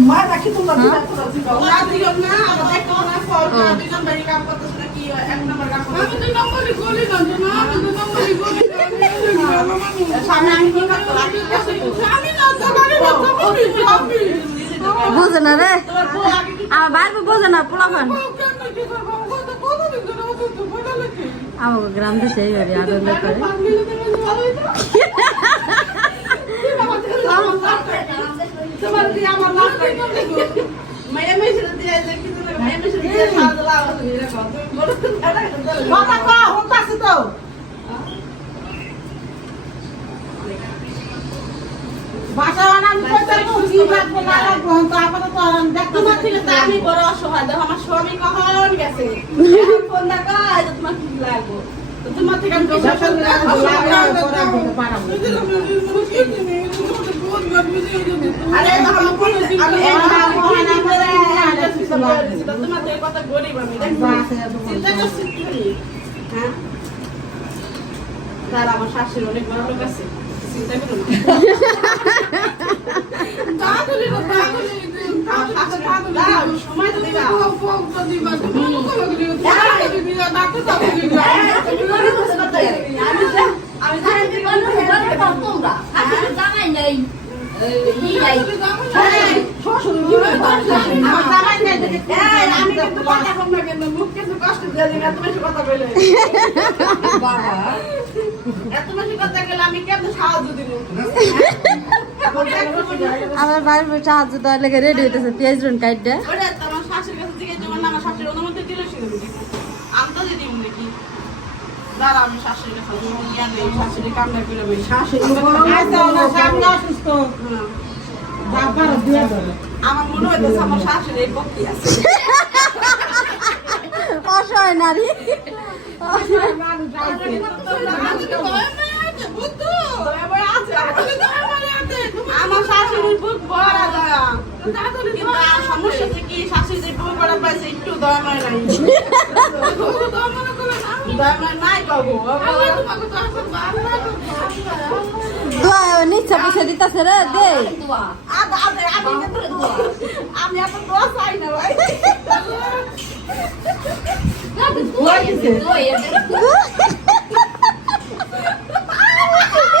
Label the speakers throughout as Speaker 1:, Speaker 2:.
Speaker 1: মা রাখি তোমরা
Speaker 2: হ্যাঁ?
Speaker 3: ওরা দুজন না, আমরা দেখতে না, পর ওরা দুজন বাড়ি কাম করতেছে না, কি এক নম্বর কাম করতেছে। সামনে আমি কি করতে পারি?
Speaker 2: বুঝে না রে? আমার বাইরে বোঝে না পোলাপান আমাকে গ্রাম দেশে আনন্দ করে
Speaker 3: তোমার দিয়ে আমার স্বামী কখন গেছে ফোন দেখা তোমার কি লাগবো তোমার থেকে তার আমার শাশুড়ি অনেক বড় লোক আছে। চিন্তা করো দিবা। আমি
Speaker 1: আমার জামাই নাই দেখে
Speaker 3: আমি কিন্তু কথা কম না কিন্তু মুখ কিছু কষ্ট দিয়ে দিন এত বেশি কথা বলে এত বেশি কথা গেলে আমি কেমন সাহায্য দিব
Speaker 2: আমার বাইরে বসে সাহায্য দেওয়ার লেগে রেডি হইতেছে পেঁয়াজ রুন
Speaker 3: আমি শাশুড়ি করে শাশুড়ি
Speaker 1: অসুস্থ
Speaker 3: হ্যাঁ। আমার মনে হইতেছে আমার শাশুড়ি পক্ষে আছে।
Speaker 2: অসহায় নারী
Speaker 3: আমার শাশুড়ির বুক ভরা দয়া। সমস্যা কি শাশুড়ির বুক ভরা পাইছে একটু দয়া মায় নাই। দয়া মায় নাই কবো।
Speaker 2: নিচ্ছা পয়সা দিতেছে রে দে।
Speaker 3: আমি এত দোয়া চাই না ভাই।
Speaker 2: বাবু কই আছে রে?
Speaker 3: আমার স্বামী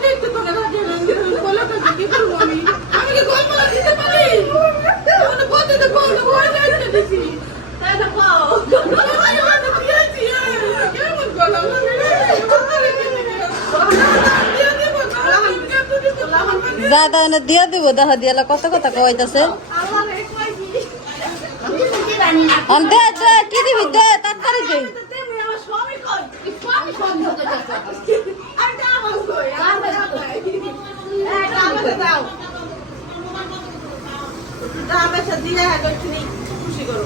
Speaker 2: যা না দিয়া দিব দেখা দিয়ালা কত কথা কইতাছে? অন্তে দে কি দিবি, দে, তাড়াতাড়ি দে।
Speaker 3: খুশি করো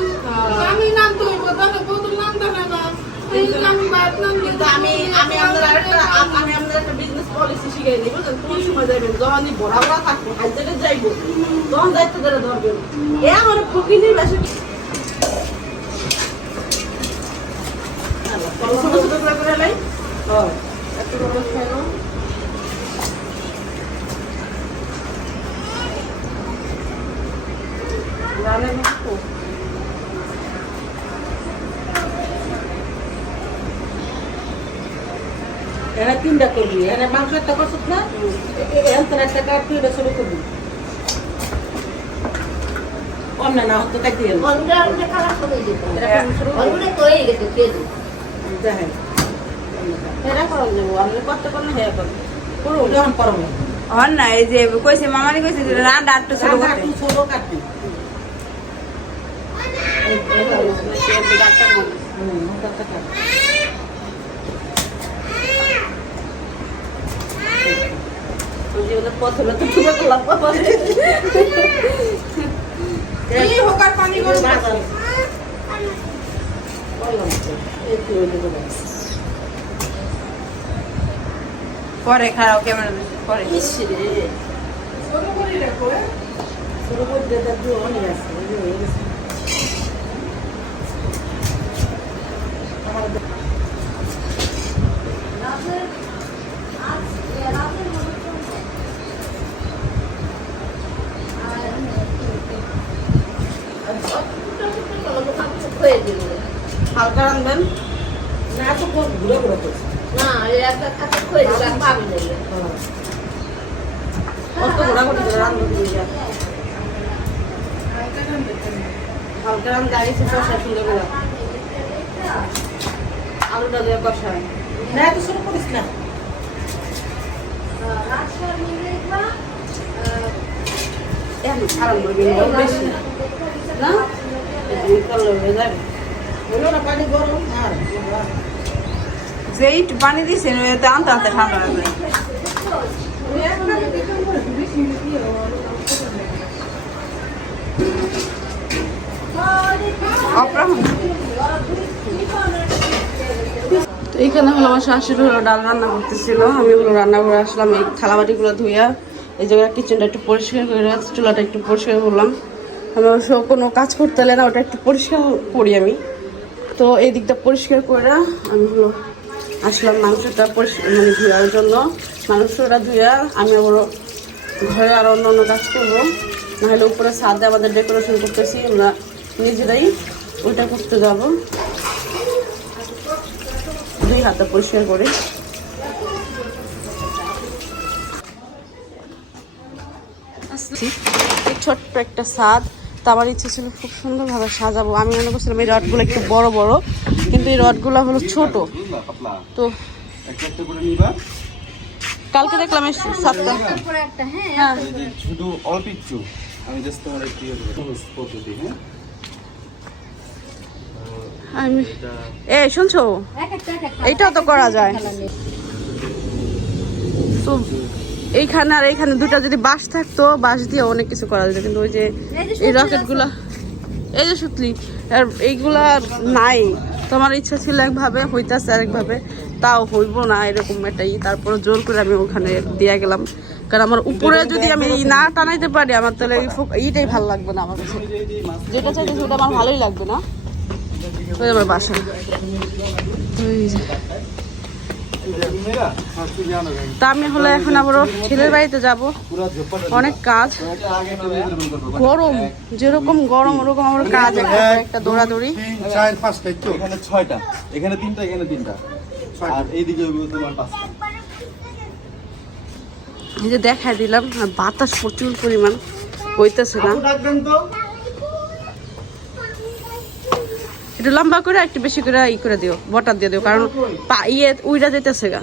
Speaker 3: কাছে শিখাই সময় যাইবেন যখন বড়া বড়া থাকব হাজারে যাইব তখন দায়িত্ব দ্বারা ধরবেন এ আমার প্রকৃতির বেশি ছোট ছোট করে করে লাই।
Speaker 1: তিনটা করবি এখানে মাংস একটা করছিস না? এখানে একটা কাটবি এটা শুরু করবি কম না। না হতে কাটি
Speaker 2: না। এই যে কইছে মামারি কইছে যে রান্না একটু ছোট করতে।
Speaker 1: তুই ছোট কাটবি। হুম ওটা কাট।
Speaker 3: প্রথমে তো তুমি করলাম
Speaker 1: এই হোকার পানি গরম করো
Speaker 2: পরে খারাপ ক্যামেরা পরে।
Speaker 3: হালকা রাখবেন
Speaker 1: না তো ঘুরে ঘুরে করছে।
Speaker 3: অত ঘোরাঘুরি করে রান্না দিয়ে যা হালকা রান দাঁড়িয়েছে কষা সুন্দর করে। আলুটা দিয়ে কষায়
Speaker 1: না তো শুরু করিস না।
Speaker 3: এখন না,
Speaker 2: যে পানি দিছেন ওতে আনতে আনতে ঠান্ডা
Speaker 3: এইখানে হলো আমার শাশুড়ি হলো ডাল রান্না করতেছিল। আমি হলো রান্না করে আসলাম, এই থালা থালাবাটিগুলো ধুইয়া, এই জায়গায় কিচেনটা একটু পরিষ্কার করে চুলাটা একটু পরিষ্কার করলাম। আমি অবশ্য কোনো কাজ করতে হলে না, ওটা একটু পরিষ্কার করি আমি। তো এই দিকটা পরিষ্কার করে আমি হলো আসলাম মাংসটা পরিষ্কার মানে ধোয়ার জন্য। মাংসটা ধুয়া আমি আবার ঘরে আর অন্য অন্য কাজ করব। নাহলে উপরে ছাদে আমাদের ডেকোরেশন করতেছি, আমরা নিজেরাই ওইটা করতে যাব। দুই হাতে পরিষ্কার করে। ছোট্ট একটা স্বাদ তো আমার ইচ্ছে ছিল খুব সুন্দরভাবে সাজাবো। আমি মনে করছিলাম এই রডগুলো একটু বড় বড়, কিন্তু এই রডগুলো হলো ছোট। তো কালকে দেখলাম এই হ্যাঁ। এ শুনছো? এইটাও তো করা যায়। তো এইখানে আর এইখানে দুটো যদি বাঁশ থাকতো বাঁশ দিয়ে অনেক কিছু করা যেত। কিন্তু ওই যে এই রকেটগুলা এই যে সুতলি আর এইগুলা নাই। তোমার ইচ্ছা ছিল একভাবে হইতাছে আরেকভাবে। তাও হইব না এরকম এটাই তারপরে জোর করে আমি ওখানে দিয়ে গেলাম। কারণ আমার উপরে যদি আমি না টানাইতে পারি আমার তাহলে এই এইটাই ভালো লাগবে না আমার কাছে। যেটা চাইতেছি ওটা আমার ভালোই লাগবে না। ওই আমার বাসা। তা আমি হলো এখন আবারও ছেলের বাড়িতে যাব। অনেক কাজ। গরম যেরকম গরম ওরকম আমার কাজ একটা দৌড়াদৌড়ি।
Speaker 4: চার পাঁচটা একটু এখানে ছয়টা এখানে তিনটা এখানে তিনটা। আর এইদিকে তোমার পাঁচটা।
Speaker 3: এই যে দিলাম বাতাস প্রচুর পরিমাণ হইতেছে না। একটু লম্বা করে একটু বেশি করে ই করে দিও বটার দিয়ে দিও কারণ পা- ইয়ে উইরা যেতেছে গা।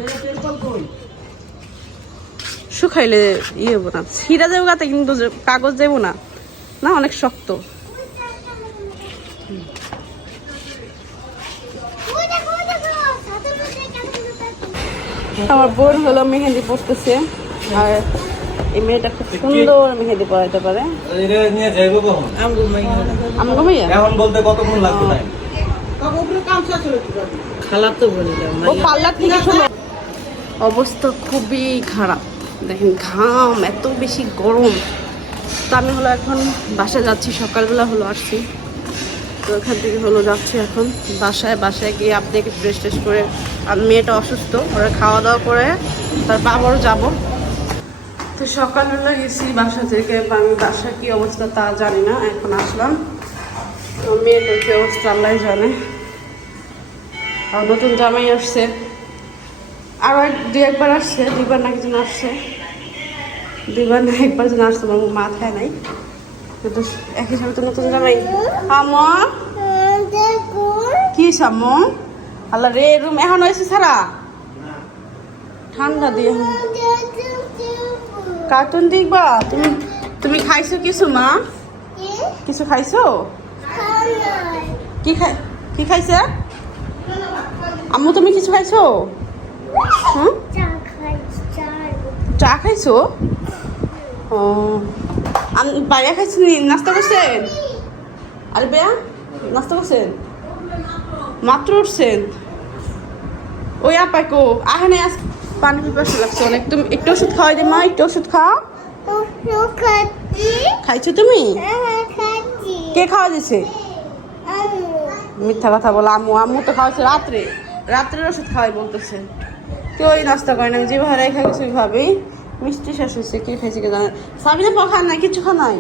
Speaker 3: শুকাইলে ইয়ে হব না ছিঁড়া যাব গাতে কিন্তু কাগজ দেবো না না অনেক শক্ত। আমার বোন হলো মেহেন্দি পড়তেছে আর এই মেয়েটা খুব সুন্দর মেহেন্দি পড়াইতে পারে।
Speaker 4: এটা নিয়ে
Speaker 3: আমি ঘুমাইয়া
Speaker 4: এখন বলতে কতক্ষণ লাগবে
Speaker 3: ও থেকে শুনে। অবস্থা খুবই খারাপ। দেখেন ঘাম এত বেশি গরম। তো আমি হলো এখন বাসায় যাচ্ছি সকালবেলা হলো আসছি। তো ওখান থেকে হলো যাচ্ছি এখন। বাসায় বাসায় গিয়ে আপনাকে ফ্রেশ ট্রেশ করে আর মেয়েটা অসুস্থ ওরা খাওয়া দাওয়া করে তার বাবারও যাব। তো সকালবেলা গেছি বাসা থেকে আমি বাসার কি অবস্থা তা জানি না এখন আসলাম। তো মেয়েদের কি অবস্থা আল্লাহ জানে। আর নতুন জামাই আসছে। আরও এক দুই একবার আসছে দুইবার নাকি যেন আসছে। দুইবার না একবার যেন আসছে আমার মাথায় নাই। কিন্তু একই সাথে তো নতুন জামাই। আমা কি সামো আল্লাহ রে রুম এখন হয়েছে সারা ঠান্ডা দিয়ে কার্টুন দেখবা? তুমি তুমি খাইছো কিছু মা? কিছু খাইছো? কি খাই কি খাইছে? আম্মু তুমি কিছু খাইছো? হুম? চা খাইছো? ও। আমি বাইরে খাইছি নি? নাস্তা করছেন? আরে বেয়া নাস্তা করছেন? মাত্র উঠছেন? ওই আপা কো আহেনে আস পানি পিপাসা লাগছে অনেক। তুমি একটু ওষুধ খাওয়াই দে মা একটু ওষুধ খাও। খাইছো তুমি? কে খাওয়া দিছে মিথ্যা কথা বলো, আম্মু আম্মু তো খাওয়াচ্ছে রাত্রে। রাত্রের ওষুধ খাওয়াই বলতেছে। কেউ ওই নাস্তা করে না যেভাবে রেখা গেছে ওইভাবেই মিষ্টি শেষ হয়েছে, কে খাইছে কে জানে। সাবিনা পাখান নাই কিছু খান নাই?